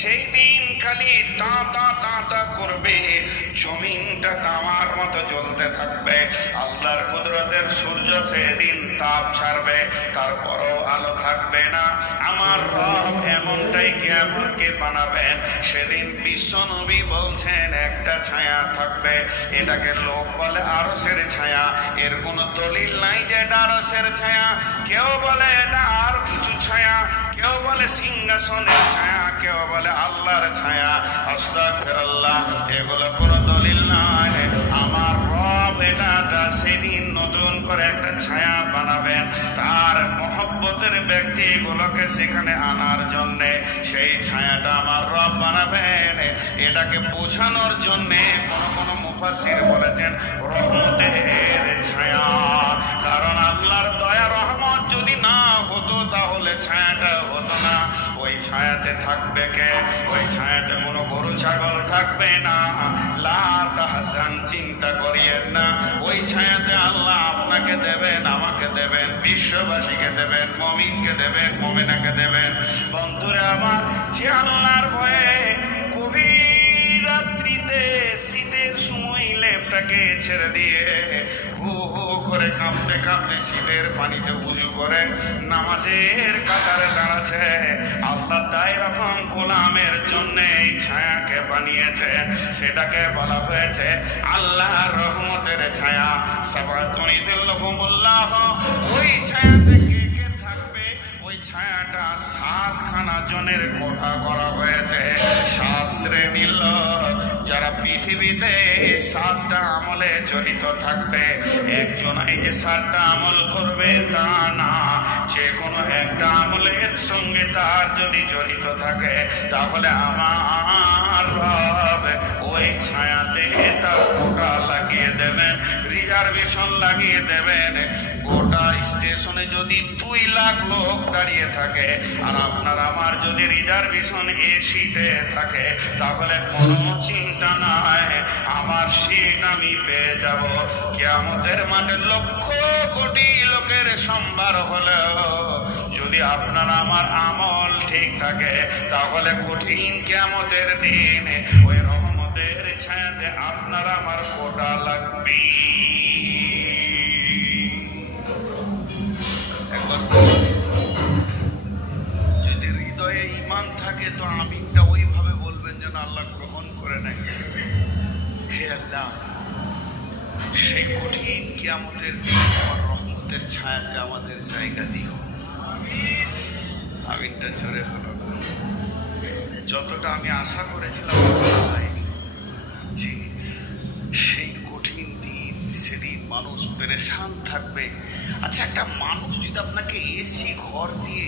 সেই দিন খালি তাঁতা তাঁতা করবে, জমিনটা তামার মতো জ্বলতে থাকবে। আল্লাহর কুদরতের সূর্য সেদিন তাপ ছাড়বে, তারপরও আলো থাকবে না। আমার রব এমনটাই কিয়ামতকে বানাবেন। সেদিন বিশ্ব নবী বলছেন একটা ছায়া থাকবে, এটাকে লোক বলে আরশের ছায়া। এর কোনো দলিল নাই যে এটা আরশের ছায়া। কেউ বলে এটা আর কিছু ছায়া, কেউ বলে সিংহাসনের ছায়া, কেউ বলে আল্লাহর ছায়া। আস্তাগফিরুল্লাহ, এগুলো কোনো দলিল নাই। আমার রব এটা সেদিন নতুন করে একটা ছায়া বানাবেন, তার মহব্বতের ব্যক্তিগুলোকে সেখানে আনার জন্যে। সেই ছায়াটা আমার রব বানাবেন। এটাকে বোঝানোর জন্যে কোন মুফাসসির বলেছেন রহমতের ছায়া। কারণ আল্লাহর দয়া রহমত যদি না হতো তাহলে ছায়াটা হতো না। ওই ছায়াতে থাকবে কে? ওই ছায়াতে কোনো গরু ছাগল থাকবে না। লা তাহজান, চিন্তা করিয়েন না। ওই ছায়াতে আল্লাহ আপনাকে দেবেন, আমাকে দেবেন, বিশ্ববাসীকে দেবেন, মুমিনকে দেবেন, মুমিনাকে দেবেন। বন্ধুরা আমার, যে আল্লাহর ভয়ে গভীর রাত্রিতে শীতের সময় লেপটাকে ছেড়ে দিয়ে হু হু করে কাঁপতে কাঁপতে শীতের পানিতে উজু করে নামাজের কাতারে দাঁড়াচ্ছে, আল্লাহ তাই রকম গোলামের জন্য এই ছায়াকে বানিয়েছে। সেটাকে বলা হয়েছে আল্লাহর রহমতের ছায়া। সাবাতুন ইযিল্লুহুমুল্লাহ। ওই ছায়াতে কে কে থাকবে? ওই ছায়াটা 7খানা জনের কোঠা করা হয়েছে। 7 শ্রেণীর লোক যারা পৃথিবীতে 7টা আমলে জড়িত থাকবে। একজন এই যে 7টা আমল করবে তা না, যে কোনো একটা আমলের সঙ্গে তার যদি জড়িত থাকে তাহলে আমার রব ওই ছায়াতে তার কোটা লাগিয়ে দেবেন, রিজার্ভেশন লাগিয়ে দেবেন। গোটা স্টেশনে যদি 2 লাখ লোক দাঁড়িয়ে থাকে আর আপনার আমার যদি রিজার্ভেশন এসিতে থাকে তাহলে কোনো চিন্তা নাই, আমার সিট আমি পেয়ে যাব। কিয়ামতের মাঠে লক্ষ কোটি লোকের সম্ভার হলেও যদি আপনার আমার আমল ঠিক থাকে তাহলে কঠিন কিয়ামতের দিন ওই রহমতের ছায়াতে আপনার আমার কোটা লাগবে। একবার যদি হৃদয়ে ঈমান থাকে তো আমিনটা ওইভাবে বলবেন যেন আল্লাহ গ্রহণ করে নেয়। হে আল্লাহ, সেই কঠিন কিয়ামতের দিন আমার রহমতের ছায়াতে আমাদের জায়গা দিও। আমিনটা জোরে হলো না। যতটা আমি আশা করেছিলাম যে সেই কঠিন দিন, সেদিন মানুষ পেরেশান থাকবে। আচ্ছা, একটা মানুষ যদি আপনাকে এসি ঘর দিয়ে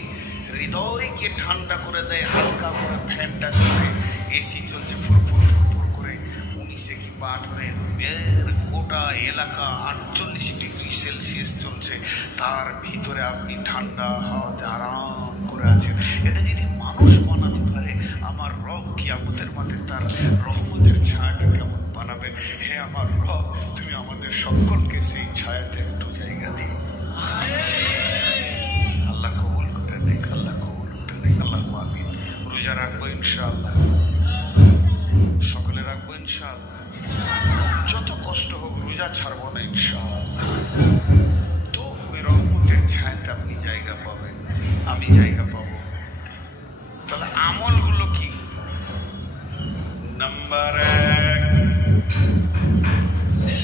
হৃদয়কে ঠান্ডা করে দেয়, হালকা করে ফ্যানটা চলে, এসি চলছে ফুরফুর ফুরফুর করে 19 কি 18 গোটা এলাকা 48 ডিগ্রি সেলসিয়াস চলছে, তার ভিতরে আপনি ঠান্ডা হাওয়াতে আরাম করে আছেন। এটা যদি মানুষ বানাতে পারে, আমার রব কিয়ামতের মাঠে তার রহমতের ছায়াটা কেমন বানাবেন। হে আমার রব, তুমি আমাদের সকলকে সেই ছায়াতে একটু জায়গা দিও। আল্লাহ কবুল করে নেক, আল্লাহ কবুল করে নেক। আল্লাহুম্মা আমিন। রোজা রাখবো ইনশাআল্লাহ, সকলে রাখবো ইনশাআল্লাহ। যত কষ্ট হোক রোজা ছাড়বো না ইনশাআল্লাহ। তো ওই রহমতের ছায়াতে আপনি জায়গা পাবেন, আমি জায়গা পাবো। তাহলে আমলগুলো কি? নাম্বার 1,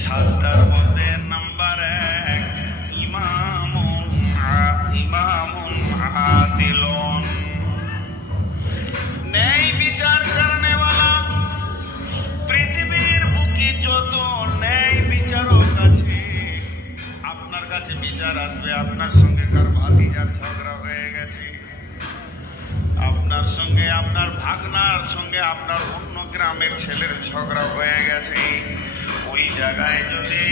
7টার মধ্যে নাম্বার 1 ইমামুন আদিলুন, ন্যায় বিচার করনেওয়ালা। পৃথিবীর বুকে যত ন্যায় বিচারক আছে, আপনার কাছে বিচার আসবে আপনার সঙ্গে কার ভাতিজার ঝগড়া হয়ে গেছে, আপনার সঙ্গে আপনার ভাগনার সঙ্গে আপনার অন্য গ্রামের ছেলের ঝগড়া হয়ে গেছে। ওই জায়গায় যদি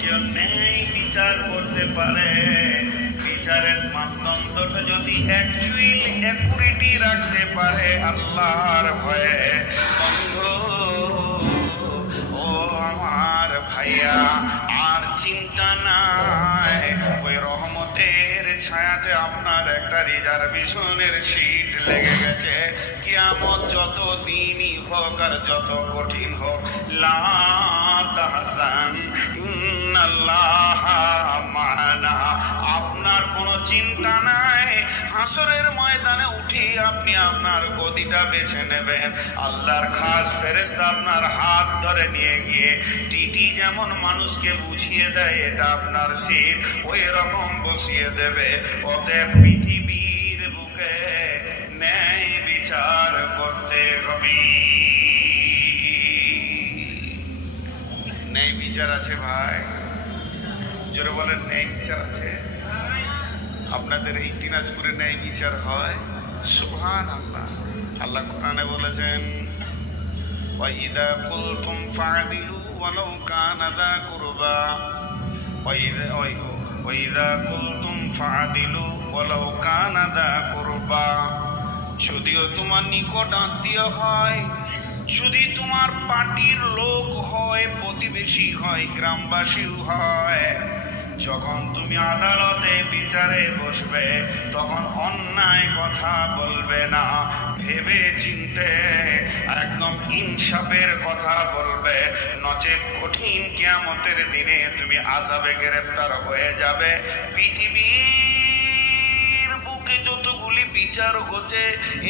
কেউ ন্যায় বিচার করতে পারে, বিচারের মানদণ্ডটা যদি অ্যাকুরেটি রাখতে পারে আল্লাহর ভয়ে, বন্ধু ও আমার ভাইয়া, আর চিন্তা নাই, ওই রহমতের ছায়াতে আপনার একটা রিজার্ভেশনের সিট লেগে গেছে। কিয়ামত যত দিনই হোক আর যত কঠিন হোক, লা তাহজান ইন্নাল্লাহ মা'ানা, আপনার কোনো চিন্তা নাই। হাসরের ময়দানে উঠি আপনি আপনার গদিটা বেছে নেবেন, আল্লাহর খাস ফেরেশতা আপনার হাত ধরে নিয়ে গিয়ে টিটি যেমন মানুষকে বুঝিয়ে দেয় এটা আপনার সিট, ওই রকম বসিয়ে দেবে। অতএব পৃথিবীর বুকে ন্যায় বিচার করতে হবে। ন্যায় বিচার আছে ভাই, জোরে বলেন ন্যায় বিচার আছে? আপনাদের এই দিনাজপুরে ন্যায় বিচার হয়? সুবহানাল্লাহ। আল্লাহ কোরআনে বলেছেন, ওয়াইদা কুলতুম ফা'দিলু ওয়ালাউ কানা যা কুরবা, ওয়াইদা কুলতুম ফা'দিলু ওয়ালাউ কানা যা কুরবা, যদিও তোমার নিকট আত্মীয় হয়, যদি তোমার পার্টির লোক হয়, প্রতিবেশী হয়, গ্রামবাসীও হয়, যখন তুমি আদালতে বিচারে বসবে তখন অন্যায় কথা বলবে না, ভেবে চিনতে একদম ইনসাফের কথা বলবে, নচেত কঠিন কিয়ামতের দিনে তুমি আযাবে গ্রেফতার হয়ে যাবে। পৃথিবীর বুকে যতগুলি বিচার হচ্ছে,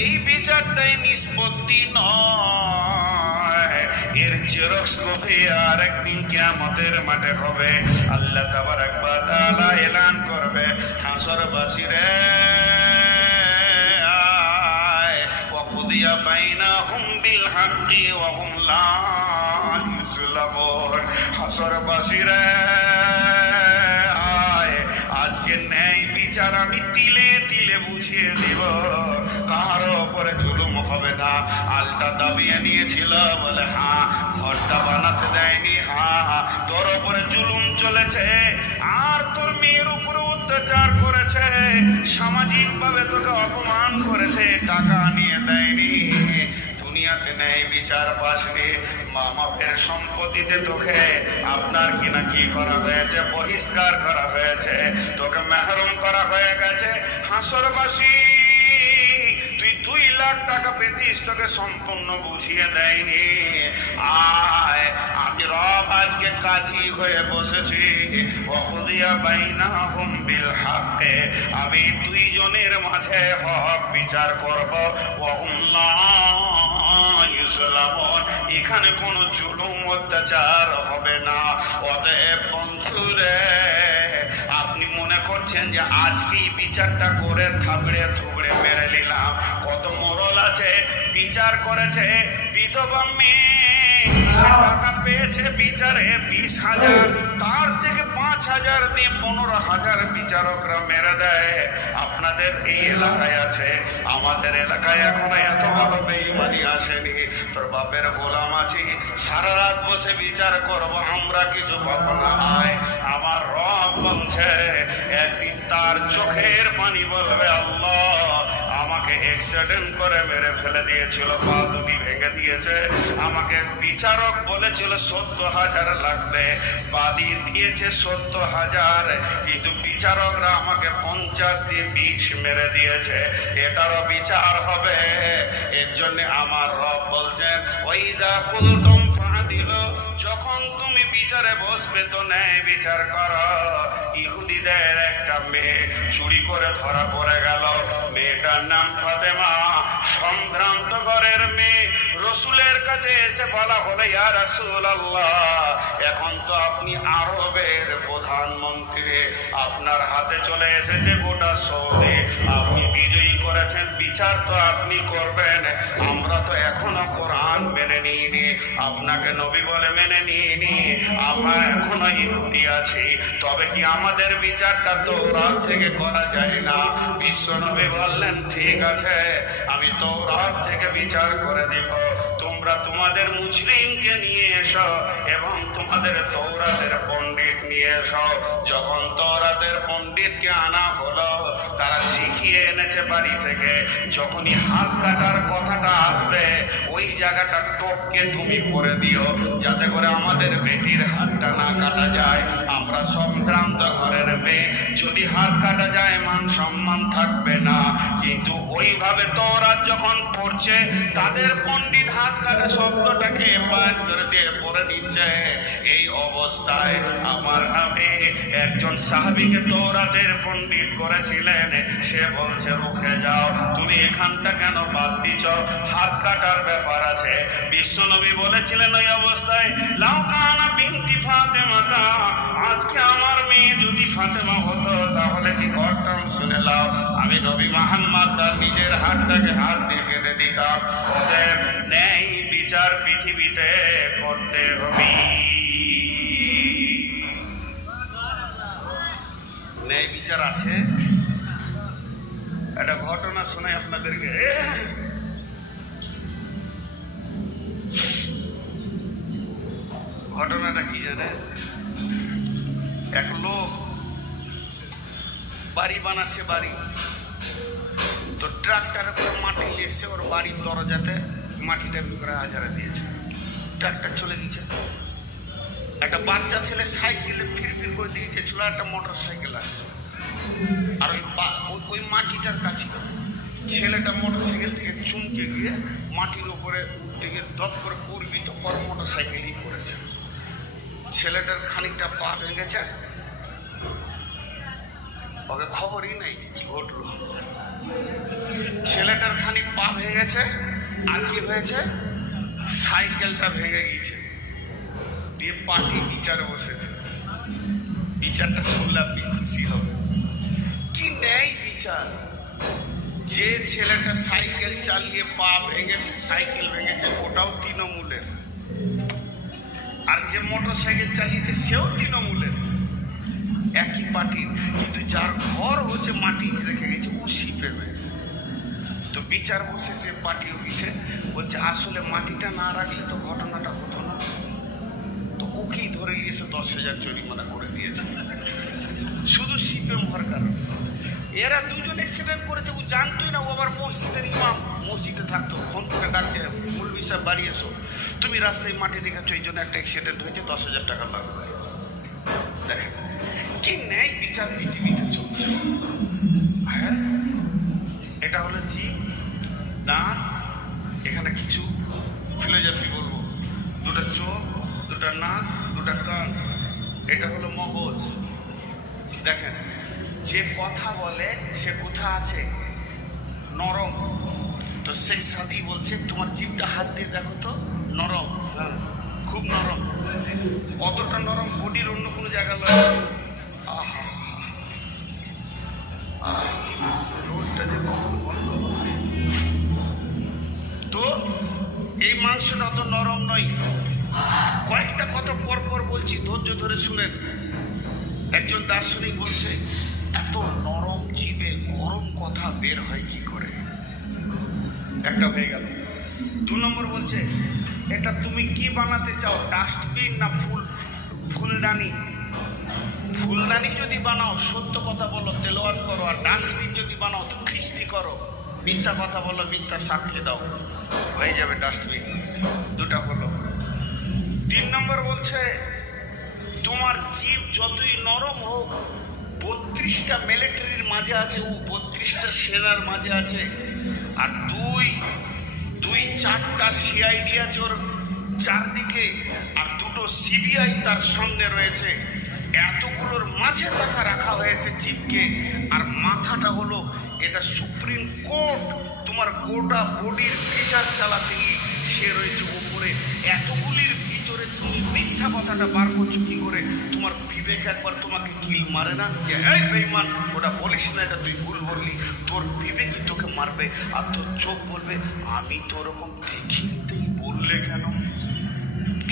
এই বিচারটাই নিষ্পত্তি নয়, এর জেরক্স কপি আর একদিন কিয়ামতের মাঠে হবে। আল্লাহ তাবারাক ওয়া তাআলা এলান করবে, হাসরবাসীরে ওয়া কুদিয়া বাইনাহুম বিল হাক্কি ওয়া হুম লা ইউযলামুন, হাসরবাসীরে আজকে ন্যায় বিচার আমি তিলে তিলে বুঝিয়ে দিব, কারো উপরে জুলুম হবে না। আলটা দাবিয়ে নিয়েছিল বলে হ্যাঁ, ঘরটা বানাতে দেয়নি, হ্যাঁ, তোর উপরে জুলুম চলেছে, আর তোর মেয়ের উপরে অত্যাচার করেছে, সামাজিক ভাবে তোকে অপমান করেছে, টাকা নিয়ে দেয়নি, দুনিয়াতে ন্যায় বিচার পাসনি, মা বাপের সম্পত্তিতে তোকে আপনার কিনা কি করা হয়েছে, বহিষ্কার করা হয়েছে, তোকে মেহরুম করা হয়ে গেছে। হাসরবাসী তুই 2 লাখ টাকা পেতিস, তোকে সম্পূর্ণ বুঝিয়ে দেয়নি। আয়, আমি রব আজকে কাজী হয়ে বসেছি, ওয়াকুদিয়া বাইনাহুম বিল হাক্কি, আমি 2 জনের মাঝে হক বিচার করব, ওয়া হুম লা ইউযলামুন, এখানে কোনো জুলুম অত্যাচার হবে না। অতএব বন্ধুরে, আপনি মনে করছেন যে আজকেই বিচারটা করে থাবড়ে থুবড়ে মেরে নিলাম, কত মোড়ল আছে বিচার করেছে, বিধবা মেয়ে টাকা পেয়েছে বিচারে 20,000, তার থেকে 5,000 দিয়ে 15,000 বিচারকরা মেরে দেয়। আপনাদের এই এলাকায় আছে, আমাদের এলাকায় এখনো এত বড় বেঈমানি আসেনি। তোর বাপের গোলাম আছি, সারা রাত বসে বিচার করব, আমরা কিছু পাবো না। আয়, আমার রব বলছে একদিন তার চোখের পানি বলবে, আল্লাহ আমাকে অ্যাক্সিডেন্ট করে মেরে ফেলে দিয়েছিল, পা দুটি ভেঙে দিয়েছে, আমাকে বিচারক বলেছিল 70,000 লাগবে, বাদী দিয়েছে 70,000, কিন্তু বিচারকরা আমাকে 50 দিয়ে 20 মেরে দিয়েছে, এটারও বিচার হবে। এর জন্য আমার রব বলছেন, ওয়াইদা কুলতুম ফা'দিলু, যখন তুমি বিচারে বসবে তো ন্যায় বিচার করো। ইহুদিদের একটা মেয়ে চুরি করে ধরা পড়ে গেল, মেয়েটার নাম ফাতেমা, সম্ভ্রান্ত ঘরের মেয়ে। রসুলের কাছে এসে বলা হলো, ইয়া রাসূলুল্লাহ, এখন তো আপনি আরবের প্রধানমন্ত্রী, আপনার হাতে চলে এসেছে গোটা সৌদি, আপনি বিজয়ী করেছেন, বিচার তো আপনি করবেন, আমরা তো এখনো কোরআন মেনে নিইনি, আপনাকে নবী বলে মেনে নিইনি, আমরা এখনো ইহুদি আছি, তবে কি আমাদের বিচারটা তওরাত থেকে করা যায় না? বিশ্ব নবী বললেন, ঠিক আছে, আমি তওরাত থেকে বিচার করে দিব, তোমরা তোমাদের মুসলিমকে নিয়ে এসো এবং তোমাদের তওরাতের পণ্ডিত নিয়ে এসো। যখন তওরাতের পণ্ডিতকে আনা হলো, তারা শিখিয়ে এনেছে বাড়ি থেকে, যখনই হাত কাটার কথাটা আসবে ওই জায়গাটা টপকে তুমি করে দিও, যাতে করে আমাদের বেটির হাতটা না কাটা যায়। আমরা সম্ভ্রান্ত ঘরের মেয়ে, যদি হাত কাটা যায় মান সম্মান থাকবে না। কিন্তু ওইভাবে তোরা যখন পড়ছে, তাদের পণ্ডিত হাত কাটা শব্দটাকে বার করে দিয়ে পড়ে নিচ্ছে। এই অবস্থায় আমার নবী একজন সাহাবীকে তোরাতের পণ্ডিত করেছিলেন। সে বলছে, রুখে যাও, তুমি এখানটা কেন বাদ দিছ? হাত কাটার ব্যাপার আছে। বিশ্বনবী বলেছিলেন ওই অবস্থায়, লাউ কানা বিনতি ফাতেমাতা, আজকে আমার মেয়ে যদি ফাতেমা হতো তাহলে কি করতাম শুনে লাও। আমি নবী মুহাম্মদ তার নিজের হাতটাকে হাত দিয়ে কেটে দিতাম। ওদের ন্যায় বিচার পৃথিবীতে করতে হবে। ন্যায় বিচার আছে। একটা ঘটনা শোনাই আপনাদেরকে। ঘটনাটা কি জানেন? এক লোক বাড়ি বানাচ্ছে, বাড়ি তো ট্রাক্টরে করে মাটি এসে ওর বাড়ির দরজাতে মাটিটা করে হাজারে দিয়েছে। ট্রাক্টর চলে গেছে। একটা বাচ্চা ছেলে সাইকেলে ফিরফির করে দিয়ে গেছিল, একটা মোটর সাইকেল আসছে, আর ওই মাটিটার কাছে ছেলেটা মোটর সাইকেল থেকে চুমকে গিয়ে মাটির উপরে থেকে দপ করে পূর্বিত পর মোটর সাইকেলই পড়েছে। ছেলেটার খানিকটা পা ভেঙেছে, ওকে খবরই নাই যে কি ঘটলো। ছেলেটার খানিক পা ভেঙেছে, আর কি হয়েছে, সাইকেলটা ভেঙে গিয়েছে। দিয়ে পার্টি বিচারে বসেছে। বিচারটা শুনলে আপনি খুশি হবে। কি ন্যায় বিচার! যে ছেলেটা সাইকেল চালিয়ে পা ভেঙেছে, সাইকেল ভেঙেছে, ওটাও তৃণমূলের, আর যে মোটর সাইকেল চালিয়েছে সেও তৃণমূলের, একই পার্টির। কিন্তু যার ঘর হচ্ছে মাটি রেখে গেছে ও সিপিএমের। তো বিচার বসেছে পার্টি অফিসে, বলছে আসলে মাটিটা না রাখলে তো ঘটনাটা হতো না। তো ওকেই ধরে নিয়েছে, 10,000 জরিমানা করে দিয়েছে, শুধু সিপিএম হওয়ার কারণে। এরা দুজন অ্যাক্সিডেন্ট করেছে, ও জানতোই না। ও আবার মসজিদের ইমাম, মসজিদে থাকতো, ফোন করে ডাকছে, মৌলভী সাহেব বাড়ি এসো, তুমি রাস্তায় মাটি রেখেছো, এই জন্য একটা অ্যাক্সিডেন্ট হয়েছে, 10,000 টাকা লাগবে। দেখেন কি ন্যায় বিচার পৃথিবীতে চলছে। হ্যাঁ, এটা হলো জীব, দাঁত, এখানে কিছু ফিলোজফি বলবো, দুটা চোখ, দুটা নাক, দুটা কান, এটা হলো মগজ। দেখেন, যে কথা বলে সে কোথা আছে, নরম। তো শেখ সাদি বলছে, তোমার জিভটা হাত দিয়ে দেখো তো, নরম। হ্যাঁ, খুব নরম। কতটা নরম, বডির অন্য কোনো জায়গা লাগে। তো এই মাংসটা অত নরম নয়। কয়েকটা কথা পরপর বলছি, ধৈর্য ধরে শুনেন। একজন দার্শনিক বলছে, এত নরম জীবে গরম কথা বের হয় কি করে? একটা হয়ে গেল। 2 নম্বর বলছে, এটা তুমি কি বানাতে চাও, ডাস্টবিন না ফুলদানি? ফুলদানি যদি বানাও সত্য কথা বলো, তেলাওয়াত করো, আর ডাস্টবিন যদি বানাও তো খিস্তি করো, মিথ্যা কথা বলো, মিথ্যা সাক্ষী দাও, হয়ে যাবে ডাস্টবিন। 2টা হলো। 3 নম্বর বলছে, তোমার জীব যতই নরম হোক, 32টা মিলিটারির মাঝে আছে, ও 32টা সেনার মাঝে আছে, আর 4টা সিআইডি আছে ওর চারদিকে, আর 2টো সিবিআই তার সঙ্গে রয়েছে। এতগুলোর মাঝে তাকে রাখা হয়েছে জীবকে। আর মাথাটা হলো, এটা সুপ্রিম কোর্ট, তোমার গোটা বডির বিচার চালাচ্ছে, সে রয়েছে উপরে। এতগুলির ভিতরে তুমি মিথ্যা কথাটা বার করছো কি করে? তোমার বিবেক একবার তোমাকে কিল মারে না যে এই বেঈমান, ওটা বলিস না, এটা তুই ভুল বললি? তোর বিবেকই তোকে মারবে, আর তোর চোখ বলবে আমি তো ওরকম দেখিনি, তুই বললে কেন?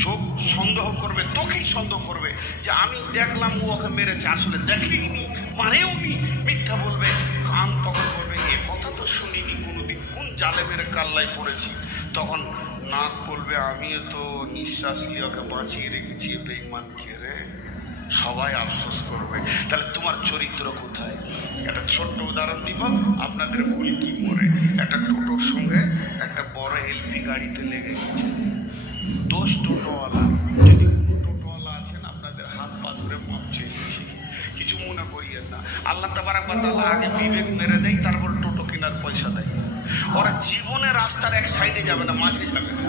চোখ সন্দেহ করবে, তোকেই সন্দেহ করবে যে আমি দেখলাম ও ওকে মেরেছে, আসলে দেখিনি, মানেও মিথ্যা বলবে। কান তখন বলবে এ কথা তো শুনিনি কোনোদিন, কোন জালে মেরে কাল্লায় পড়েছি। তখন নাক বলবে আমিও তো নিঃশ্বাস নিয়ে ওকে বাঁচিয়ে রেখেছি, বেঈমান কে রে। সবাই আফসোস করবে। তাহলে তোমার চরিত্র কোথায়? একটা ছোট্ট উদাহরণ দিব আপনাদের, বলি কি করে। একটা টোটোর সঙ্গে একটা বড় এলপি গাড়িতে লেগে গেছে। দোষ টোটোওয়ালা, যদি টোটোওয়ালা আছেন আপনাদের হাত পা ধরে মাপ চেয়েছি, কিছু মনে করিয়েন না। আল্লাহ তাবারাক ওয়া তাআলা আগে বিবেক মেরে দেয়, তারপর টোটো কেনার পয়সা দেয়। ওরা জীবনে রাস্তার এক সাইডে যাবে না, মাঝে যাবে না।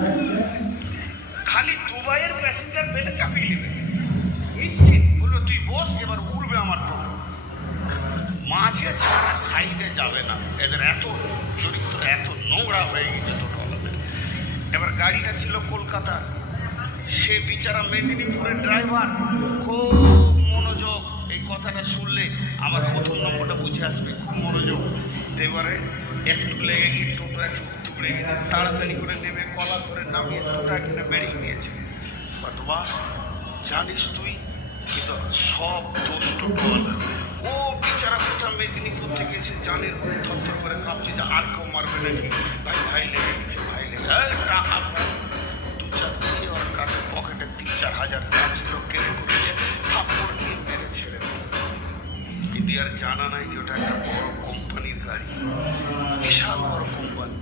খালি দুবাইয়ের প্যাসেঞ্জার পেলে চাপিয়ে নেবে নিশ্চিত, বললো তুই বস, এবার উড়বে আমার টোটো। মাঝে ছাড়া সাইডে যাবে না। এদের এত চরিত্র এত নোংরা হয়ে গেছে টোটোওয়ালাদের। এবার গাড়িটা ছিল কলকাতার, সে বিচারা মেদিনীপুরের ড্রাইভার, খুব মনোযোগ। এই কথাটা শুনলে আমার প্রথম নম্বরটা বুঝে আসবে, খুব মনোযোগ। এবারে একটু লেগে গিয়ে টোটো একটু টুকরে গেছে, তাড়াতাড়ি করে নেমে কলা ধরে নামিয়ে টোটা কিনে বেরিয়ে নিয়েছে। বাবা জানিস তুই, কিন্তু সব দোষ টোটোওয়ালা। ও বিচারা কোথাও মেদিনীপুর থেকে এসে জানের থরথর করে কাঁপছে যে আর কেউ মারবে নাকি। ভাই ভাই লেগে গেছে, ভাই লেগে টাকা দু চার দিয়ে ওর কাছে পকেটে ৩-৪ হাজার টাকা ছিল, কেড়ে করে থাপ্পড় দিয়ে মেরে ছেড়ে দিল। কিন্তু আর জানা নাই যে ওটা একটা বড় কোম্পানির গাড়ি, বিশাল বড় কোম্পানি।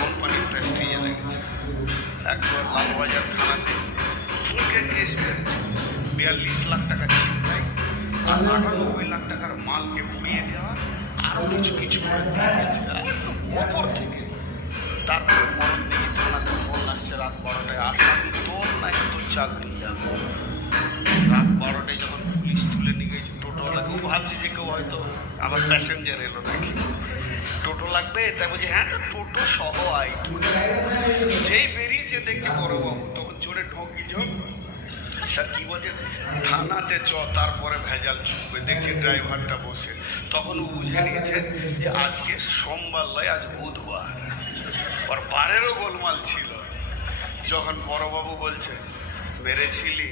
কোম্পানির প্রেস্টিজে লেগেছে। একবার লালবাজার থানাতে ঠুকে কেস করেছে, ৪২ লাখ টাকা ছিনতাই আর ৯৮ লাখ টাকার মালকে পুড়িয়ে দেওয়া, আরো কিছু কিছু করে দিয়ে গেছে একদম ওপর থেকে। তারপরে মরণ দিকে থানাতে ফোন আসছে রাত ১২টায়, আসামি তোর নাই তোর চাকরি যাবে। রাত ১২টায় যখন পুলিশ তুলে নিয়ে গেছে টোটোওয়ালাকে, ও ভাবছে যে কেউ হয়তো আবার প্যাসেঞ্জার এলো নাকি, টোটো লাগবে। তাই বলছে হ্যাঁ টোটো সহ আই। যেই বেরিয়েছে দেখছে বড়বাবু, তখন জোরে ঢোকি যখন স্যার কি বলছেন, থানাতে চ, তারপরে ভেজাল ছুটবে। দেখছি ড্রাইভারটা বসে, তখন ও বুঝে নিয়েছে যে আজকে সোমবার নয়, আজ বুধবার। ওর বারেরও গোলমাল ছিল। যখন বড়বাবু বলছে মেরেছিলি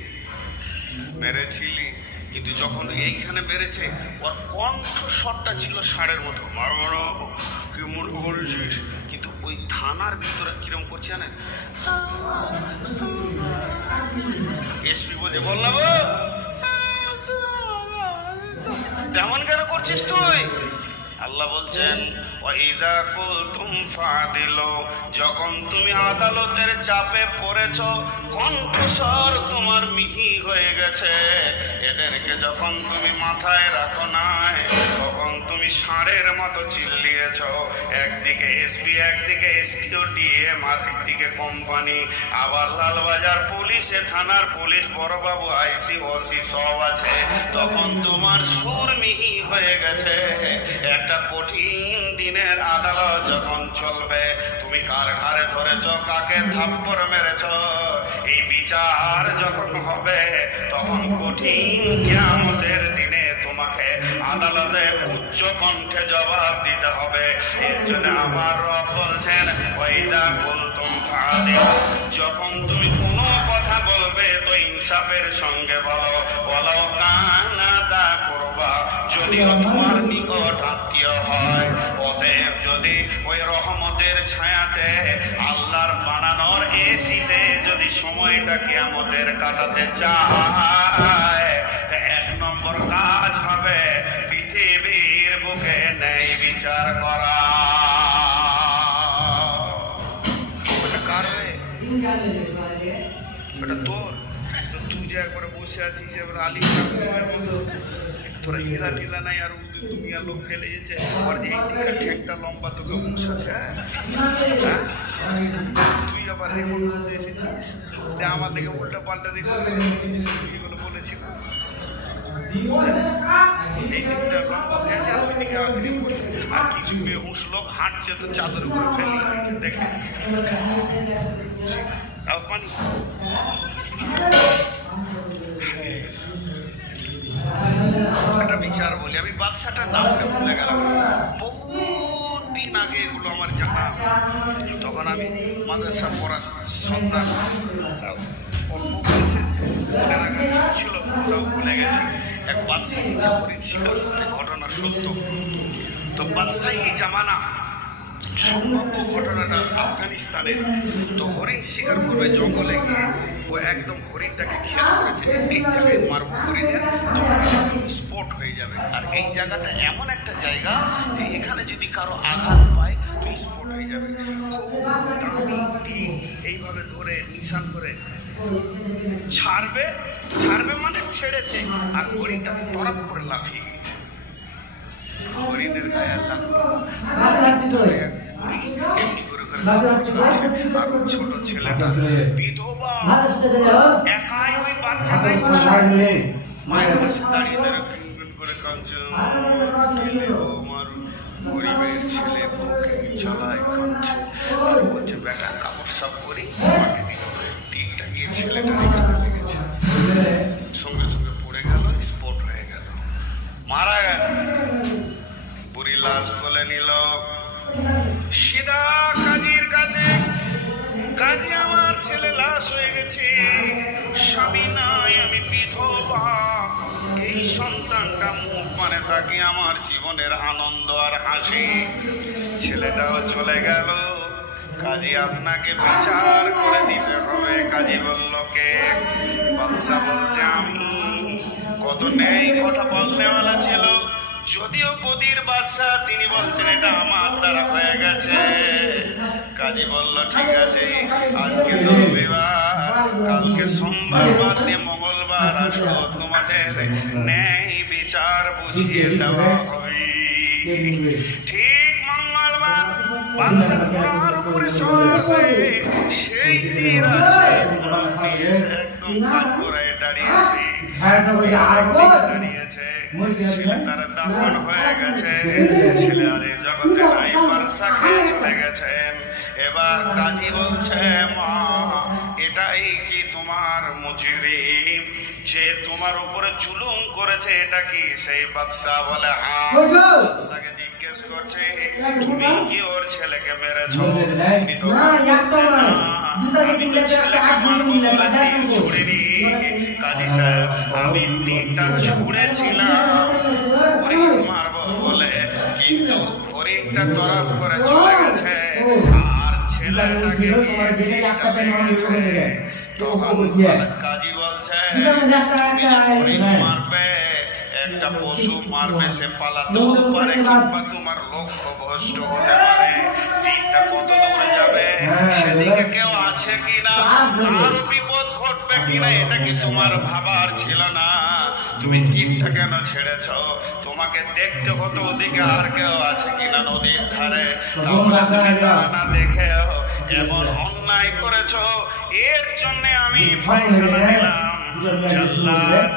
মেরেছিলি, কিন্তু যখন এইখানে মেরেছে ওর কণ্ঠস্বরটা ছিল ষাঁড়ের মতো, মারো কি মনে করেছিস। কিন্তু ওই থানার ভিতরে কিরম করছে জানেন, এসপি বলছে বললাম তেমন কেন করছিস তুই। আল্লাহ বলছেন ওয়াইদা কুলতুম ফাদিলু, যখন তুমি আদালতের চাপে পড়েছ, কণ্ঠস্বর তোমার মিহি হয়ে গেছে, এদেরকে যখন তুমি মাথায় রাখো নাই, তখন তুমি ষাঁড়ের মতো চিল্লিয়েছ। একদিকে এসপি, একদিকে এসটিও ডিএম, আরেকদিকে কোম্পানি, আবার লালবাজার পুলিশে, থানার পুলিশ, বড়বাবু, আইসি, ওসি সব আছে। তখন তোমার সুর মিহি হয়ে গেছে। একটা কঠিন দিনের আদালত যখন চলবে, তুমি কার ঘাড়ে ধরেছ, কাকে থাপ্পড় মেরেছ, এই বিচার যখন হবে, তখন কঠিন কিয়ামতের দিনে তোমাকে আদালতে উচ্চ কণ্ঠে জবাব দিতে হবে। এর জন্য আমার রব বলছেন ওয়াইদা কুলতুম ফাদিলু, যখন তুমি কোনো কথা বলবে তো ইনসাফের সঙ্গে বলো। ওয়ালাউ কানা দা কুরবা, যদিও তোমার নিকট আত্মীয় হয়। অতএব যদি ওই রহমতের ছায়াতে, আল্লাহর বানানোর এসিতে যদি সময়টা কিয়ামতের কাটাতে চায়, ১ নম্বর কাজ হবে পৃথিবীর বুকে ন্যায় বিচার করা। ওটা কার রে? ওটা তোর। তো তুই যে একবারে বসে আছিস এবার আলী ঠাকুরের মতো, তোরা হিলা টিলা নাই, আর দুনিয়ার লোক ফেলে যেছে। আর যে এই দিকে ঠ্যাংটা লম্বা, তোকে হুঁশ আছে। তুই আবার রেকর্ড করতে এসেছিস, আমার দিকে উল্টা পাল্টা রেকর্ড এগুলো বলেছিল। এই দিকটা লম্বা হয়ে আছে, আর ওই দিকে আঁকড়ে পড়ে, আর কিছু বেহুশ লোক হাঁটছে তো চাদর উপরে ফেলিয়ে দিচ্ছে। দেখে পানি একটা বিচার বলি, আমি বাদশাটার নামটা ভুলে গেলাম, বহুদিন আগে এগুলো আমার জানা। তখন আমি মাদ্রাসা পড়া সন্তান, অল্প বয়সে ছিল, ভুলে গেছি। এক বাদশাহী চাকরির শিকার করতে, ঘটনা সত্য। তো বাদশাহী জামানা সম্ভাব্য ঘটনাটা আফগানিস্তানের। তো হরিণ শিকার করবে জঙ্গলে গিয়ে, ও একদম হরিণটাকে খেয়াল করেছে যে এই জায়গায় মারবো হরিণের, তো একদম স্পট হয়ে যাবে। আর এই জায়গাটা এমন একটা জায়গা যে এখানে যদি কারো আঘাত পায় তো স্পট হয়ে যাবে। খুব দামি তীর এইভাবে ধরে নিশান করে ছাড়বে মানে ছেড়েছে, আর হরিণটা তরক করে লাফিয়ে গেছে। হরিণের গায়ে লাগলো, এমনি করে আর ছোট ছেলেটা বিধবা, একাই ওই বাচ্চাটাই মায়ের পাশে দাঁড়িয়ে গুনগুন করে কাঁদছে। গরিবের ছেলে বউকে জ্বালায় কাঁদছে, আর বলছে বেটা কাপড় সাপ করি মাকে দিল। তীরটা গিয়ে ছেলেটার এখানে লেগেছে, সঙ্গে সঙ্গে পড়ে গেল, স্পট হয়ে গেল, মারা গেল। বুড়ি লাশ বলে নিল সিধা কাজীর কাছে। কাজী আমার ছেলে লাশ হয়ে গেছে, স্বামী নাই, আমি বিধবা, এই সন্তানটা মুখ মানে তাকে আমার জীবনের আনন্দ আর হাসি। ছেলেটাও চলে গেল, কাজী আপনাকে বিচার করে দিতে হবে। কাজী বলল কে? বাদশা বলছে আমি। কত নেই কথা বলনেওয়ালা ছিল, যদিও গদির বাদশা, তিনি বলছেন এটা আমার দ্বারা হয়ে গেছে। কাজী বলল ঠিক আছে, আজকে তো রবিবার, কালকে সোমবার বাদ দিয়ে মঙ্গলবার আসো, তোমাদের ন্যায় বিচার বুঝিয়ে দেওয়া হবে। ঠিক মঙ্গলবার বাদশা ঘোড়ার উপরে সওয়ার হয়ে সেই তীর আসে, একদম কাঠ গোড়ায় দাঁড়িয়েছে, দাঁড়িয়েছে। ছেলে তার দাফন হয়ে গেছে, ছেলে আর এই জগতে নাই, বাদশা খেয়ে চলে গেছেন। এবার কাজী বলছে মা এটাই কি তোমার মুজরিম, যে তোমার উপরে জুলুম করেছে, এটা কি? সেই বাদশা বলে হ্যাঁ। বাদশাকে জিজ্ঞেস করছে তুমি কি ওর ছেলেকে মেরেছো? উনি তো আমি তো ছেলেকে মারবো বলে তীর ছুড়িনি। কাজী সাহেব আমি তীরটা ছুড়েছিলাম হরিণ মারবো বলে, কিন্তু হরিণটা তরফ করে চলে গেছে, আর ছেলেটাকে গিয়ে তীরটা লেগেছে। তখন কাজী বলছে তুমি হরিণ মারবে, একটা পশু মারবে, সে পালাতেও পারে কিংবা তোমার লক্ষ্য ভ্রষ্ট হতে পারে, তীরটা কত দূর যাবে সেদিকে কেউ আছে কিনা, কারো বিপদ ঘটবে কিনা, এটা কি তোমার ভাবার ছিল না? তুমি তীরটা কেন ছেড়েছ? তোমাকে দেখতে হতো ওদিকে আর কেউ আছে কিনা নদীর ধারে, তাহলে তুমি তা না দেখে এমন অন্যায় করেছ। এর জন্য আমি ফয়সালা দিলাম জাল্লাদ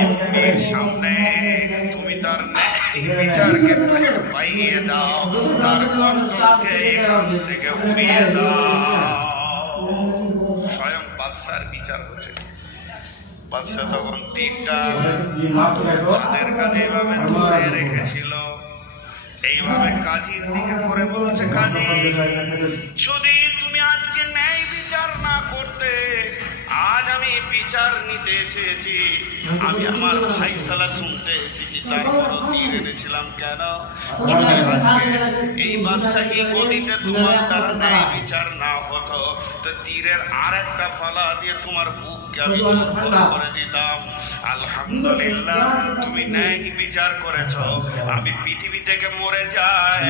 এমপির সামনে তুমি তার বিচারকে পাইয়ে দাও, তার গর্দনকে এখান থেকে উড়িয়ে দাও। স্বয়ং বাদশার বিচার হচ্ছে। বাদশা তখন তীরটা হাতের কাছে এইভাবে ধরে রেখেছিল, এইভাবে কাজীর দিকে করে বলছে কাজী যদি তুমি আজকে ন্যায় বিচার না করতে, আজ আমি বিচার নিতে এসেছি, আমি আমার ফায়সালা শুনতে এসেছি, তারপরও তীর এনেছিলাম কেন? যদি আজকে এই বাদশাহী গদিতে তোমার দ্বারা ন্যায় বিচার না হতো, তো তীরের আর একটা ফলা দিয়ে তোমার বুককে আমি দুর্বল করে দিতাম। আলহামদুলিল্লাহ তুমি ন্যায় বিচার করেছ, আমি পৃথিবী থেকে মরে যাই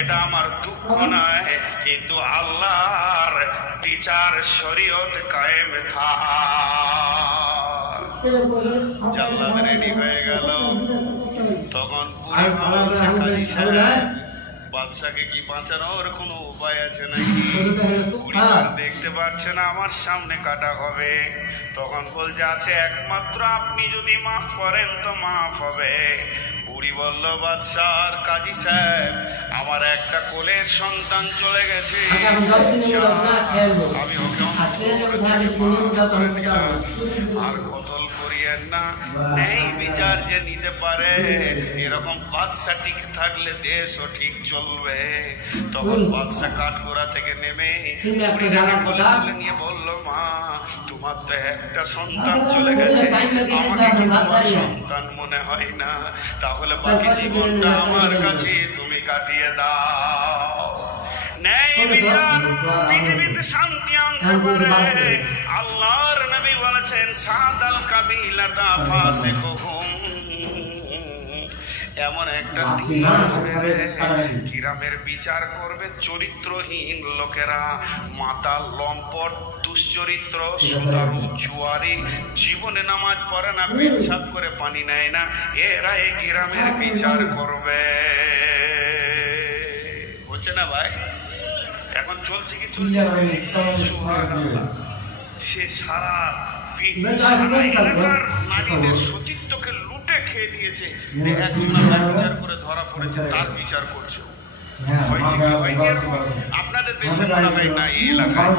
এটা আমার দুঃখ নয়, কিন্তু আল্লাহর বিচার শরীয়ত কায়েম থাক। জাল্লাদ রেডি হয়ে গেল। তখন বুড়ি বলছে কাজী সাহেব বাদশাকে কি বাঁচানোর কোনো উপায় আছে নাকি? বুড়ি আর দেখতে পাচ্ছে না আমার সামনে কাটা হবে। তখন বলছে আছে, একমাত্র আপনি যদি মাফ করেন তো মাফ হবে। বুড়ি বলল বাদশার কাজী সাহেব আমার একটা কোলের সন্তান চলে গেছে, আমি ওকে আর কতল করিয়েন না, ন্যায় বিচার যে নিতে পারে এরকম বাদশা টিকে থাকলে দেশও ঠিক চলবে। তখন বাদশা কাঠগোড়া থেকে নেমে বুড়িটাকে কোলে তুলে নিয়ে বলল মা তোমার তো একটা সন্তান চলে গেছে, আমাকে কি তোমার সন্তান মনে হয় না? তাহলে বাকি জীবনটা আমার কাছে তুমি কাটিয়ে দাও। ন্যায় বিচার পৃথিবীতে শান্তি আনতে পারে। আল্লাহর নবী বলেছেন সাদাল কাবিলাতা ফাসিকুহুম, এমন একটা দিন আসবে রে গ্রামের বিচার করবে চরিত্রহীন লোকেরা, মাতাল, লম্পট, দুশ্চরিত্র, সুদারু, জুয়ারি, জীবনে নামাজ পড়ে না, পেচ্ছাপ করে পানি নেয় না, এরা এই গ্রামের বিচার করবে। হচ্ছে না ভাই? এখন চলছে কি চলছে? সে সারা এলাকার নারীদের সতীত্বকে লুটে খেয়ে দিয়েছে। একজন বিচার করে ধরা পড়েছে, তার বিচার করছে। হয়েছে কি হয়নি এরকম? আপনাদের দেশে মনে হয় না এই এলাকায়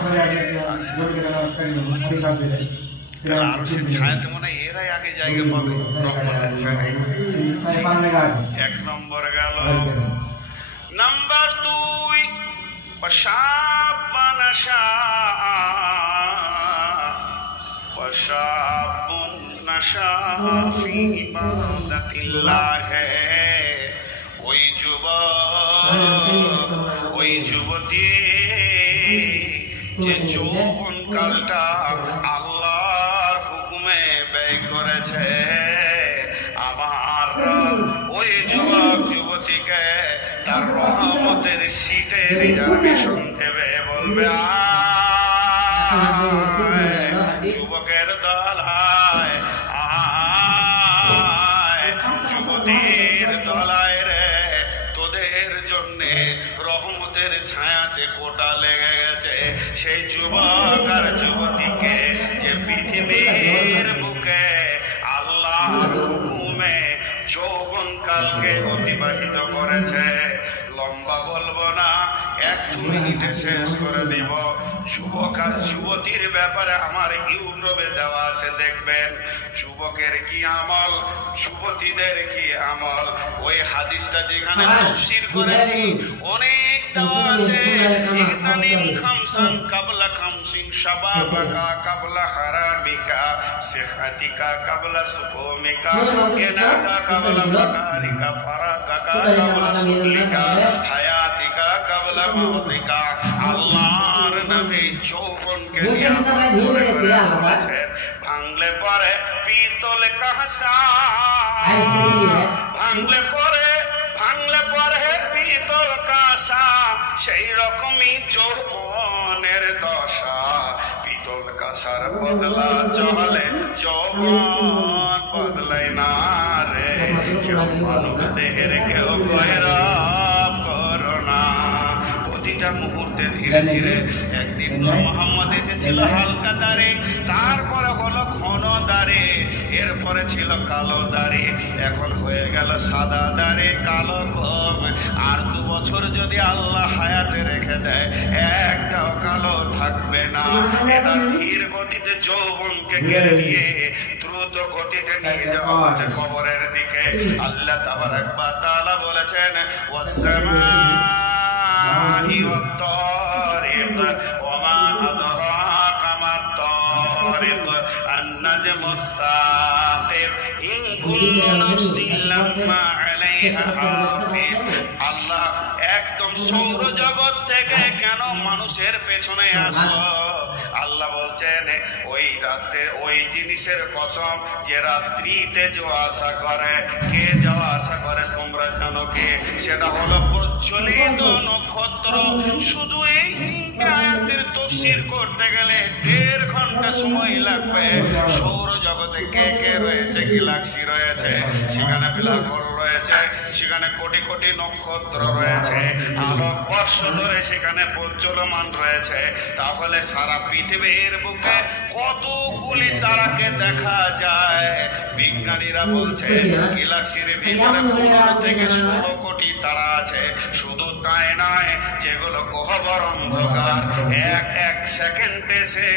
আরো সে ছায়াতে মনে হয় এরাই আগে জায়গা পাবে রহমতের ছায়ায়। এক নম্বর গেল। নাম্বার 2, وشاب نشأ في عبادة الله, ওই যুবক, ওই যুবতী যে যৌবন কালটা আল্লাহর হুকুমে ব্যয় করেছে, আমার ওই যুবক যুবতীকে তার রহমতের সিটে রিজার্ভেশন দেবে, বলবে যুবকের দল আয়, যুবতীর দলায় রে, তোদের জন্যে রহমতের ছায়াতে কোটা লেগে গেছে। সেই যুবক আর যুবতীকে যে পৃথিবীর বুকে আল্লাহর হুকুমে যৌবন কালকে অতিবাহিত করেছে, লম্বা বলবো না, 1-2 মিনিটে শেষ করে দিব। যুবক আর যুবতীর ব্যাপারে আমার ইউটিউবে দেওয়া আছে, দেখবেন যুবকের কি আমল, যুবতীদের কি আমল। ওই হাদিসটা যেখানে তাফসীর করেছি অনেক দেওয়া আছে। ইগতানিম খামসান কাবলা খামসিন, শাবাবাকা কাবলা হারামিকা, সিহাতিকা কাবলা সুকুমিকা, গিনাকা কাবলা ফাকারিকা, ফারাকাকা কাবলা সুলিকা, হায়াতিকা কাবলা মাউতিকা। আল্লাহর নবী যৌবনকে নিয়ে করে বলেছেন, ভাঙলে পরে পিতল কাঁসা, ভাঙলে পরে পিতল কাঁসা, সেই রকমই যৌবনের দশা। পিতল কাঁসার বদলা চলে যৌবন বদলাই না রে, কেউ মানব দেহের কেউ গৈরব করো না। প্রতিটা মুহূর্তে ধীরে ধীরে, একদিন নূর মোহাম্মদ এসেছিল হালকা দাড়ি, তারপরে হলো ঘন দাড়ি, এরপরে ছিল কালো দাড়ি, এখন হয়ে গেল সাদা দাড়ি, কালো কম। আর 2 বছর যদি আল্লাহ হায়াতে রেখে দেয়, একটাও কালো থাকবে না। এটা ধীর গতিতে যৌবনকে কেড়ে নিয়ে দ্রুত গতিতে নিয়ে যাওয়া হচ্ছে কবরের দিকে। আল্লাহ তাবারাক ওয়া তাআলা বলেছেন, ওয়াস-সামা'i ওয়াত-তারিক ওয়া মা আদরাকা মাত-তারিক আন-নাজমুস-সাকিব ইন কুল্লু নাফসিন লাম্মা আলাইহা হাফিজ। আল্লাহ একদম সৌরজগৎ থেকে কেন মানুষের পেছনে আসলো? আল্লাহ বলছেন, ওই রাতে ওই জিনিসের কসম যে রাত্রিতে যাওয়া আসা করে। কে যাওয়া আসা করে তোমরা জানো কে? সেটা হলো প্রজ্বলিত নক্ষত্র। শুধু এই 3টে আয়াতের তাফসীর করতে গেলে 1.5 ঘন্টা সময় লাগবে। সৌরজগতে কে কে রয়েছে? গ্যালাক্সি রয়েছে, সেখানে ব্ল্যাক হোল রয়েছে, সেখানে কোটি কোটি নক্ষত্র রয়েছে, আলোকবর্ষ ধরে সেখানে প্রজ্বলমান রয়েছে। তাহলে সারা পৃথিবীর বুকে কতগুলি তারাকে দেখা যায়? বিজ্ঞানীরা বলছে গ্যালাক্সির ভিতরে 15 থেকে 16 কোটি তারা আছে। শুধু তাই নয়, যেগুলো গহ্বর অন্ধকার, এক সেকেন্ডে সে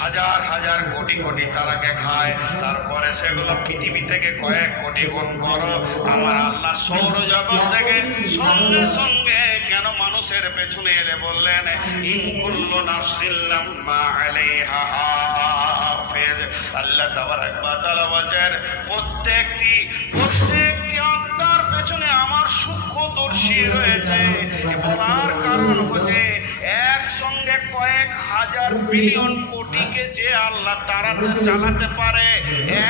হাজার হাজার কোটি কোটি তারাকে খায়। তারপরে সেগুলো পৃথিবী থেকে কয়েক কোটি গুণ বড়। আমার আল্লাহ সৌরজগৎ থেকে সঙ্গে সঙ্গে কেন মানুষের পেছনে এলে বললেন, ইন কুল্লু নাফসিন লাম্মা আলাইহা হাফিজ। আল্লাহ তাবারাক ওয়া তাআলা বলেন, প্রত্যেকটি আত্মার পেছনে আমার সূক্ষ্মদর্শী রয়েছে। বলার কারণ হচ্ছে একসঙ্গে কয়েক হাজার বিলিয়ন কোটিকে যে আল্লাহ তারাতে চালাতে পারে,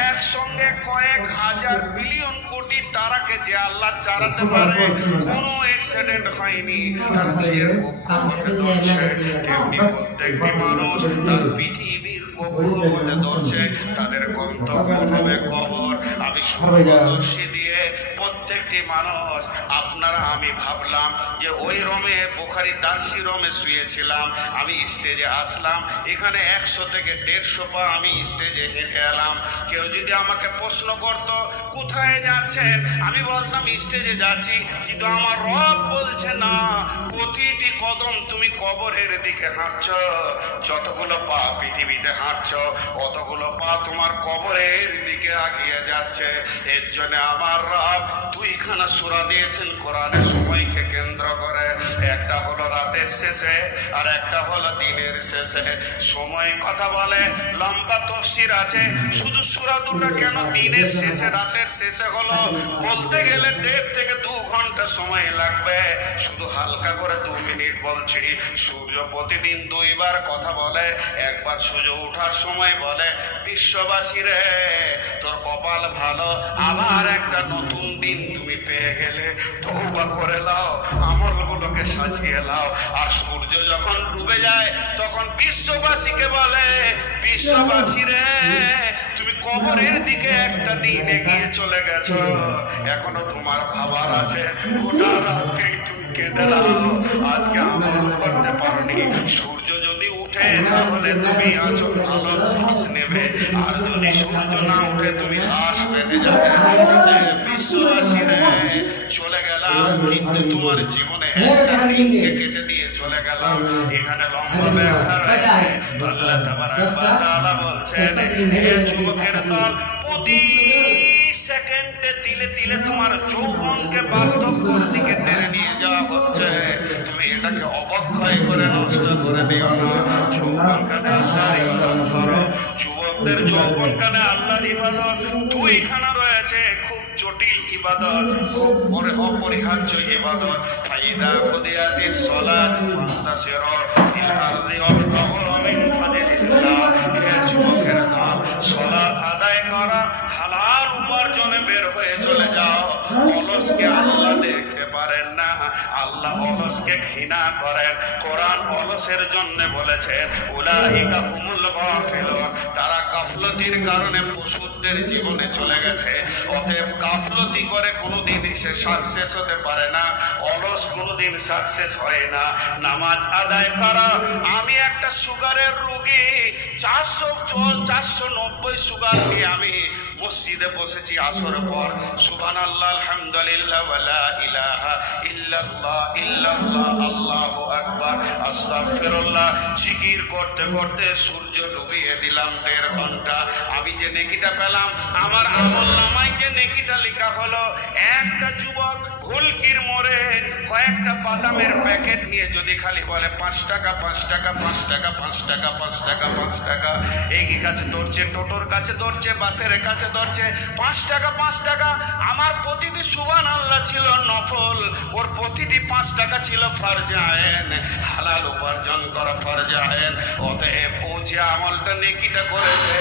একসঙ্গে কয়েক হাজার বিলিয়ন কোটি তারাকে যে আল্লাহ চালাতে পারে, কোনো অ্যাক্সিডেন্ট হয়নি, তার নিজের কক্ষপথে ধরছে। তেমনি প্রত্যেকটি মানুষ তার পৃথিবীর কক্ষপথে ধরছে, তাদের গন্তব্য হবে কবর। আমি সূক্ষ্মদর্শী দিয়ে প্রত্যেকটি মানুষ, আপনারা, আমি ভাবলাম যে ওই রোমে, বুখারী দার্সি রোমে শুয়েছিলাম, আমি স্টেজে আসলাম, এখানে 100 থেকে 150 পা আমি স্টেজে হেঁটে এলাম। কেউ যদি আমাকে প্রশ্ন করতো কোথায় যাচ্ছেন, আমি বলতাম স্টেজে যাচ্ছি, কিন্তু আমার রব বলছে না, প্রতিটি কদম তুমি কবরের দিকে হাঁটছ, যতগুলো পা পৃথিবীতে হাঁটছ অতগুলো পা তোমার কবরের দিকে আগিয়ে যাচ্ছে। এর জন্য আমার রব 2খানা সূরা দিয়েছেন কোরআনের সময়কে কেন্দ্র করে, একটা হলো রাতের শেষে আর একটা হলো দিনের শেষে। সময় কথা বলে, লম্বা তফসির আছে, শুধু সূরা দুটো কেন দিনের শেষে রাতের শেষে হলো, বলতে গেলে 1.5 থেকে 2 ঘন্টা সময় লাগবে। শুধু হালকা করে 2 মিনিট বলছি। সূর্য প্রতিদিন 2 বার কথা বলে, একবার সূর্য ওঠার সময় বলে, বিশ্ববাসী রে তোর কপাল ভালো, আবার একটা নতুন দিন তুমি পেয়ে গেলে, তওবা করে নাও, আমলগুলোকে সাজিয়ে নাও। আর সূর্য যখন ডুবে যায় তখন বিশ্ববাসীকে বলে, বিশ্ববাসী রে তুমি কবরের দিকে একটা দিন এগিয়ে চলে গেছো, এখনো তোমার ভাবার আছে, গোটা রাত্রি তুমি কেঁদে নাও, আজকে আমল করতে পারোনি। সূর্য যদি উঠে তাহলে তুমি আছো ভালো শ্বাস নেবে, আর যদি সূর্য না উঠে তুমি লাশ বেঁধে যাবে। বিশ্ববাসী রে চলে গেলাম, কিন্তু তোমার জীবনে একটা দিনকে কেটে দিয়ে চলে গেলাম। এখানে লম্বা ব্যাখ্যা রয়েছে। আল্লাহ তাবারাক ওয়া তাআলা বলছেন, হে যুবকের দল, প্রতি সেকেন্ডে তিলে তিলে তোমার যৌবনকে বার্ধক্যের দিকে টেনে নিয়ে যাওয়া হচ্ছে। তুমি এটাকে অবক্ষয় করে নষ্ট করে দিও না। যৌবনকালে আল্লাহর ইবাদত করো। যুবকদের যৌবনকালে আল্লাহর ইবাদত 2খানা রয়েছে, খুব জটিল ইবাদত, খুব অপরিহার্য ইবাদত। ফাইদা কুদিয়াতিস সালাতু ফান্তাশিরু ফিল আরদি ওয়াবতাগু মিন ফাদলিল্লাহ। হে যুবকের দল, সালাত আদায় করা, হালাল উপার্জনে বের হয়ে চলে যাও। অলসকে আল্লাহ দেখতে পারেন না, আল্লাহ অলসকে ঘৃণা করেন। কোরআন অলসের জন্য বলেছেন, উলাইকা হুমুল গাফিলুন, তারা গাফলতির কারণে পশুদের জীবনে চলে গেছে। অতএব গাফলতি করে কোনোদিন সে সাকসেস হতে পারে না, অলস কোনোদিন সাকসেস হয় না। নামাজ আদায় করা, আমি একটা সুগারের রোগী, 490 সুগার নিয়ে আমি মসজিদে বসেছি আসর পর, সুবহানাল্লাহ, আলহামদুলিল্লাহ, ওয়ালা ইলাহা ইল্লাল্লাহ, ইল্লাল্লাহ, আল্লাহু আকবার, আস্তাগফিরুল্লাহ, জিকির করতে করতে সূর্য ডুবিয়ে দিলাম 1.5 ঘন্টা। আমি যে নেকিটা পেলাম, আমার আমলনামায় যে নেকিটা লেখা হলো, একটা যুবক ভুলকির মোড়ে কয়েকটা বাদামের প্যাকেট নিয়ে যদি খালি বলে 5 টাকা 5 টাকা 5 টাকা 5 টাকা 5 টাকা 5 টাকা, এই কাছে দৌড়ছে, টোটোর কাছে দৌড়ছে, বাসের কাছে দৌড়ছে, 5 টাকা 5 টাকা। আমার প্রতিটি সুবহানাল্লাহ ছিল নফল, ওর প্রতিটি 5 টাকা ছিল ফরজ আইন, হালাল উপার্জন করা ফরজ আইন। অতএব ও যে আমলটা নেকিটা করেছে,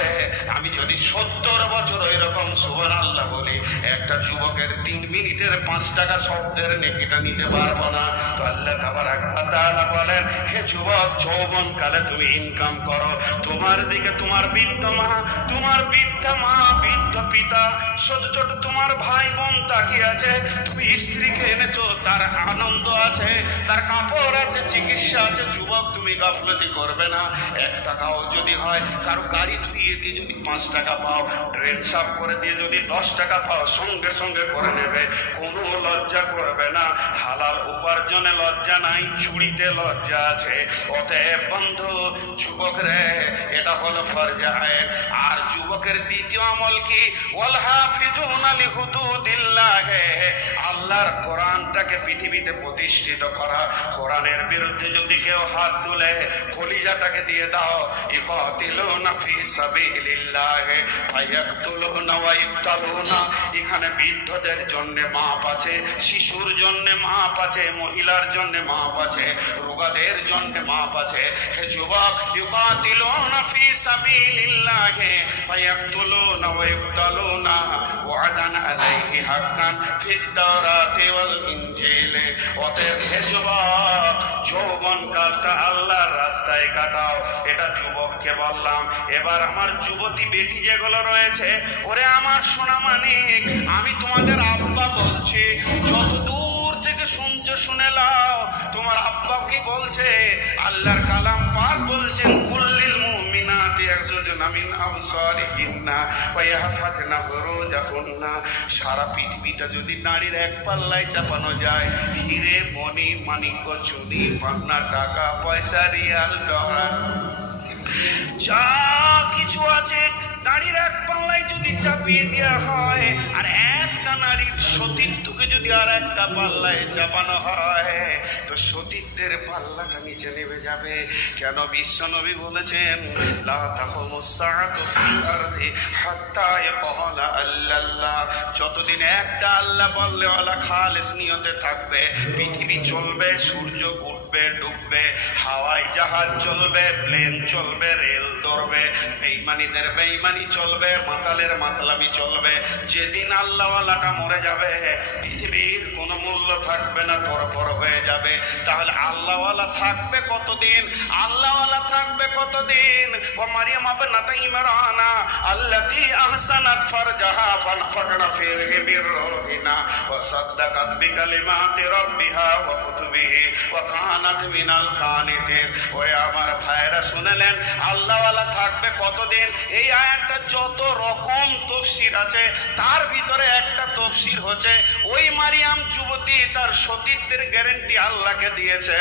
আমি যদি 70 বছর ওই রকম সুবহানাল্লাহ বলি, একটা যুবকের 3 মিনিটের 5 টাকা শব্দের নেকিটা নিতে পারবো না। তো আল্লাহ তাবারাক ওয়া তাআলা বলেন, হে যুবক, যৌবনকালে তুমি ইনকাম করো। তোমার দিকে তোমার বৃদ্ধ মা, তোমার বৃদ্ধা মা, বৃদ্ধ পিতা, ছোট ছোট তোমার ভাই বোন তাকিয়ে আছে। তুমি স্ত্রীকে এনেছো, তার আনন্দ আছে, তার কাপড় আছে, চিকিৎসা আছে। যুবক, তুমি গাফলতি করবে না। 1 টাকাও যদি হয়, কারো গাড়ি ধুইয়ে দিয়ে যদি 5 টাকা পাও, ড্রেন সাফ করে দিয়ে যদি 10 টাকা পাও, সঙ্গে সঙ্গে করে নেবে, কোনো লজ্জা করবে না। হালাল উপার্জনে লজ্জা নাই, চুরিতে লজ্জা আছে। অতএব বন্ধু, যুবক রে, এটা হলো ফরজে আইন। আর যুবকের দ্বিতীয় আমল কি? ওয়াল হাফিজুনা লিহুদুদিল্লাহ, আল্লাহর কোরআনটাকে পৃথিবীতে প্রতিষ্ঠিত করা। কোরআনের বিরুদ্ধে যদি কেউ হাত তুলে, কলিজাটাকে দিয়ে দাও। ইকাতিলুনা ফি সাবিলিল্লাহ ফায়াকতুলুনা ওয়া ইকতালুনা, এখানে বৃদ্ধদের জন্য মাপ আছে, শিশুর জন্য মাপ আছে, মহিলার জন্য মাপ আছে, রোগাদের জন্য মাপ আছে। হে যুবক, ইকাতিলুনা ফি সাবিলিল্লাহ ফায়াকতুলুনা ওয়া ইকতালুনা ওয়াদান আলাইহি হাক্কান ফিত তাওরাতি ওয়াল ইনজিল। অতএব হে যুবক, যৌবনকালটা আল্লাহর রাস্তায় কাটাও। এটা যুবককে বললাম। এবার আমার যুবতী বেটি যেগুলো রয়েছে, ওরে আমার সোনা মানিক, আমি তোমাদের আব্বা বলছি, যত দূর থেকে শুনছো শুনে লাও। তোমার আব্বা কি বলছে? আল্লাহর কালাম পাক বলছেন, কুল্লিল মুমিনাতি ইয়াগযুদনা মিন আবসারিহিন্না ওয়া ইয়াহফাযনা ফুরুজাহুন্না। সারা পৃথিবীটা যদি নারীর এক পাল্লায় চাপানো যায়, হিরে মণি মানিক্য চুনি পান্না টাকা পয়সা রিয়াল ডলার যা কিছু আছে, নারীর এক পাল্লায় যদি চাপিয়ে দেওয়া হয়, আর একটা নারীর সতীত্বকে যদি আর একটা পাল্লায় চাপানো হয়, তো সতীত্বের পাল্লাটা নিচে নেমে যাবে। কেন? বিশ্বনবী বলেছেন, লা তাকুমুস সাআতু ফিল আরদি হাত্তা ইয়াকুলা আল্লাহ। যতদিন একটা আল্লাহ বললেওয়ালা খালেস নিয়তে থাকবে, পৃথিবী চলবে, সূর্য উঠবে ডুববে, হাওয়ায় জাহাজ চলবে, প্লেন চলবে, রেল ধরবে, বেঈমানীদের বেঈমানি চলবে, মাতালের মাতলামি চলবে। যেদিন আল্লাহওয়ালাটা মরে যাবে, পৃথিবীর কোনো মূল্য থাকবে না, তরপর হয়ে যাবে। তাহলে আল্লাহওয়ালা থাকবে কতদিন? আল্লাহওয়ালা থাকবে কতদিন? ও মারিয়াম ইবনাত ইমরানা আল্লাতী আহসানাত ফারজাহা ফানাফাকনা ফীহি মির রূহিনা ওয়া সাদ্দাকাত বিকালিমাতি রাব্বিহা ওয়া কুতুবিহি ওয়া কানাত মিনাল কানিতিন। ওই আমার ভাইরা শুনলেন, আল্লাহওয়ালা থাকবে কতদিন? এই আয়াতটা যত রকম তাফসীর আছে, তার ভিতরে একটা তাফসীর হচ্ছে, ওই মারিয়াম যুবতী তার সতীত্বের গ্যারান্টি আল্লাহকে দিয়েছে,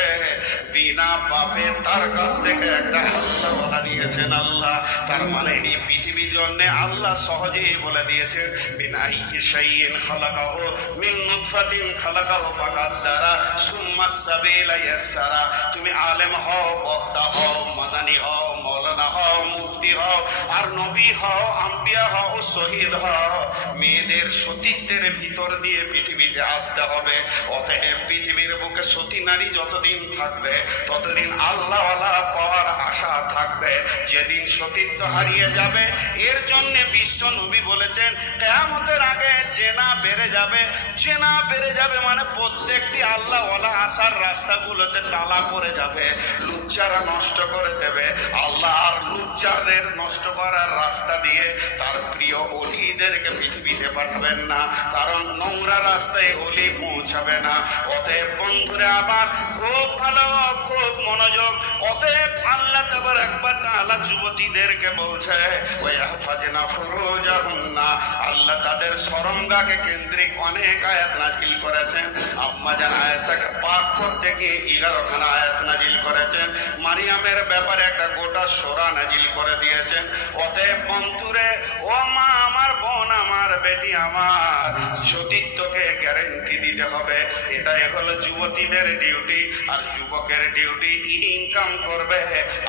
বিনা পাপে তার কাছ থেকে একটা আল্লাহওয়ালা দিয়েছেন আল্লাহ। তার মানে এই পৃথিবীর জন্য আল্লাহ সহজেই বলে দিয়েছেন, বিনা শাইইন খালাকাহু মিন নুতফাতিন খালাকাহু ফাকাদ্দারা সুম্মা সাবিলা ইয়াসসারা। তুমি আলেম হও, বক্তা হও, মাদানী হও, মাওলানা হও, মুফতি হও, আর নবী হও, আম্বিয়া হও, শহীদ হও, মেয়েদের সতীত্বের ভিতর দিয়ে পৃথিবীতে আসতে হবে। অতএব পৃথিবীর বুকে সতী নারী যতদিন থাকবে, ততদিন আল্লাহওয়ালা পাওয়ার আশা থাকবে। যেদিন সতীত্ব হারিয়ে যাবে, এর জন্য বিশ্ব নবী বলেছেন, কিয়ামতের আগে জেনা বেড়ে যাবে। জেনা বেড়ে যাবে মানে প্রত্যেকটি আল্লাহওয়ালা আসার রাস্তাগুলোতে তালা পড়ে যাবে, লুচ্চারা নষ্ট করে দেবে। আল্লাহ আর লুচ্চাদের নষ্ট করার রাস্তা দিয়ে তার প্রিয় অলিদেরকে পৃথিবীতে পাঠাবেন না, কারণ নোংরা রাস্তায় অলি পৌঁছাবে না। অতএব বন্ধুরা আবার খুব ভালো, খুব মনোযোগ। অতএব আল্লাহ তাবারাক ওয়া তাআলা যুবতীদেরকে বলছে, ওয়া ইয়াহফাযনা ফুরুজাহুন্না। আল্লাহ তাদের শরমগাকে কেন্দ্রিক অনেক আয়াত নাযিল করেছেন। আম্মা জান আয়েশাকে পাক করতে গিয়ে 11 খানা আয়াত নাযিল করেছেন। মারিয়ামের ব্যাপারে একটা গোটা সূরা নাযিল করে দিয়েছেন। অতএব বন্ধুরে, ও মা আমার, বোন আমার, বেটি আমার, সতীত্বকে গ্যারান্টি দিতে হবে। এটাই হলো যুবতীদের ডিউটি। আর যুবকের ডিউটি ইনকাম করবে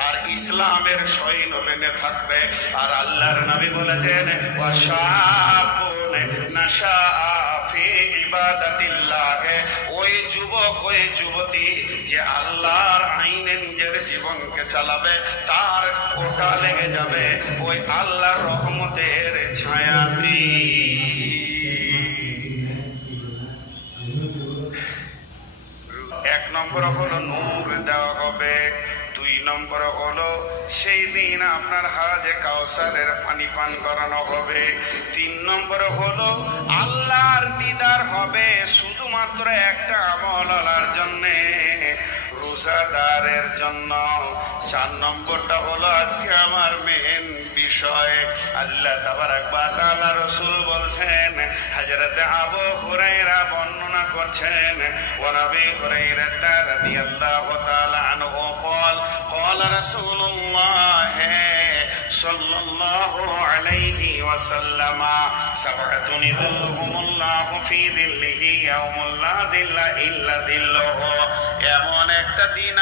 আর ইসলামের সৈন্য বেনে থাকবে। আর আল্লাহর নবী বলেছেন, ওয়াশাবুন নাশা ফি ইবাদাতিল্লাহ। ওই যুবক, ওই যুবতী যে আল্লাহর আইনে নিজের জীবনকে চালাবে, তার ওটা লেগে যাবে ওই আল্লাহর রহমতের ছায়াতে। এক নম্বর হলো নূর দেওয়া হবে, 2 নম্বর হলো সেই দিন আপনার হাজে কাউসারের পানি পান করানো হবে, 3 নম্বর হলো আল্লাহর দিদার হবে শুধুমাত্র একটা আমলার জন্যে, রোজাদারের জন্য। 4 নম্বরটা হলো আজকে আমার মেন বিষয়। আল্লাহ তাবারাক ওয়া তাআলা রাসূল বলছেন, হযরত আবু হুরায়রা বর্ণনা করছেন, ওয়া নবী হুরায়রা রাদিয়াল্লাহু তাআলা আনহু قال قال رسول الله সাল্লাল্লাহু আলাইহি ওয়াসাল্লাম, সাবআতুন ইযিল্লুহুমুল্লাহু ফি যিল্লিহি ইয়াওমা লা যিল্লা ইল্লা যিল্লুহু। এমন একটা দিন